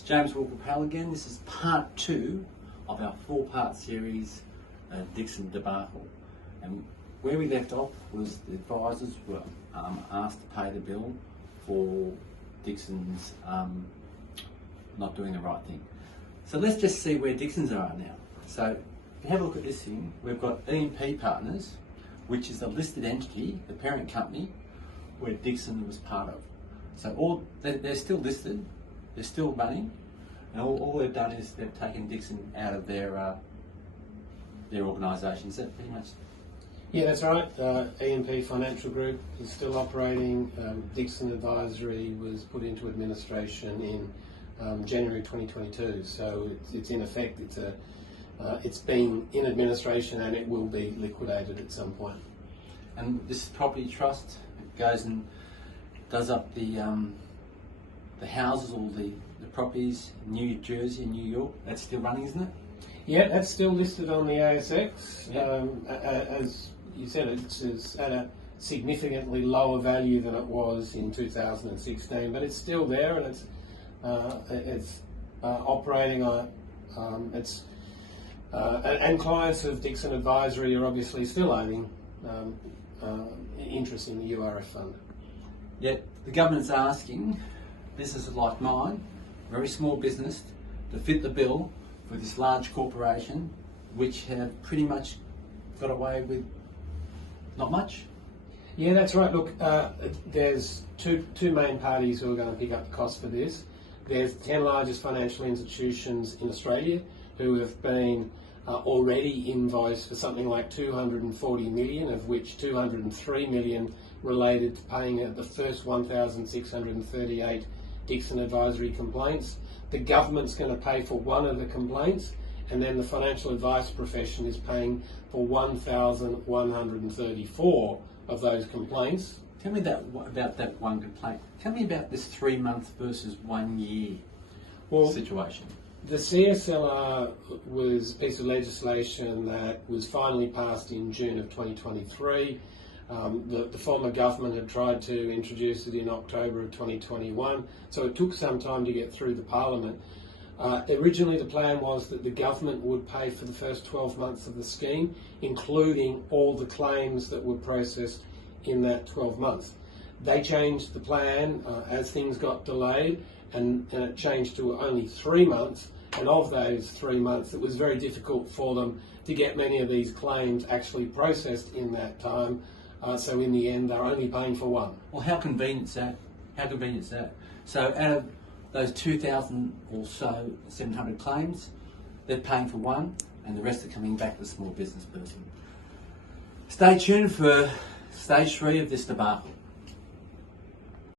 It's James Walker Powell again. This is part 2 of our 4-part series, Dixon Debacle. And where we left off was the advisors were asked to pay the bill for Dixon's not doing the right thing. So let's just see where Dixon's are now. So if you have a look at this thing, we've got E&P Partners, which is a listed entity, the parent company, where Dixon was part of. So they're still listed, they're still running, and all they've done is they've taken Dixon out of their organisation. Is that pretty much? Yeah, that's right. E&P Financial Group is still operating. Dixon Advisory was put into administration in January 2022. So it's in effect, it's been in administration and it will be liquidated at some point. And this property trust goes and does up the houses, all the properties in New Jersey and New York. That's still running, isn't it? Yeah, that's still listed on the ASX. Yeah. As you said, it's at a significantly lower value than it was in 2016, but it's still there and it's operating on. And clients of Dixon Advisory are obviously still owning interest in the URF fund. Yet the government's asking businesses like mine, very small business, to fit the bill for this large corporation, which have pretty much got away with not much. Yeah, that's right. Look, there's two main parties who are going to pick up the cost for this. There's the 10 largest financial institutions in Australia who have been already invoiced for something like 240 million, of which 203 million related to paying the first 1,638 Dixon Advisory complaints. The government's going to pay for one of the complaints, and then the financial advice profession is paying for 1,134 of those complaints. Tell me about that one complaint. Tell me about this 3 month versus 1 year situation. The CSLR was a piece of legislation that was finally passed in June of 2023. The former government had tried to introduce it in October of 2021, so it took some time to get through the Parliament. Originally the plan was that the government would pay for the first 12 months of the scheme, including all the claims that were processed in that 12 months. They changed the plan as things got delayed, and it changed to only 3 months, and of those 3 months it was very difficult for them to get many of these claims actually processed in that time, so in the end they're only paying for one. Well, how convenient is that? How convenient is that? So out of those 2,000 or so 700 claims, they're paying for one, and the rest are coming back to the small business person. Stay tuned for stage 3 of this debacle.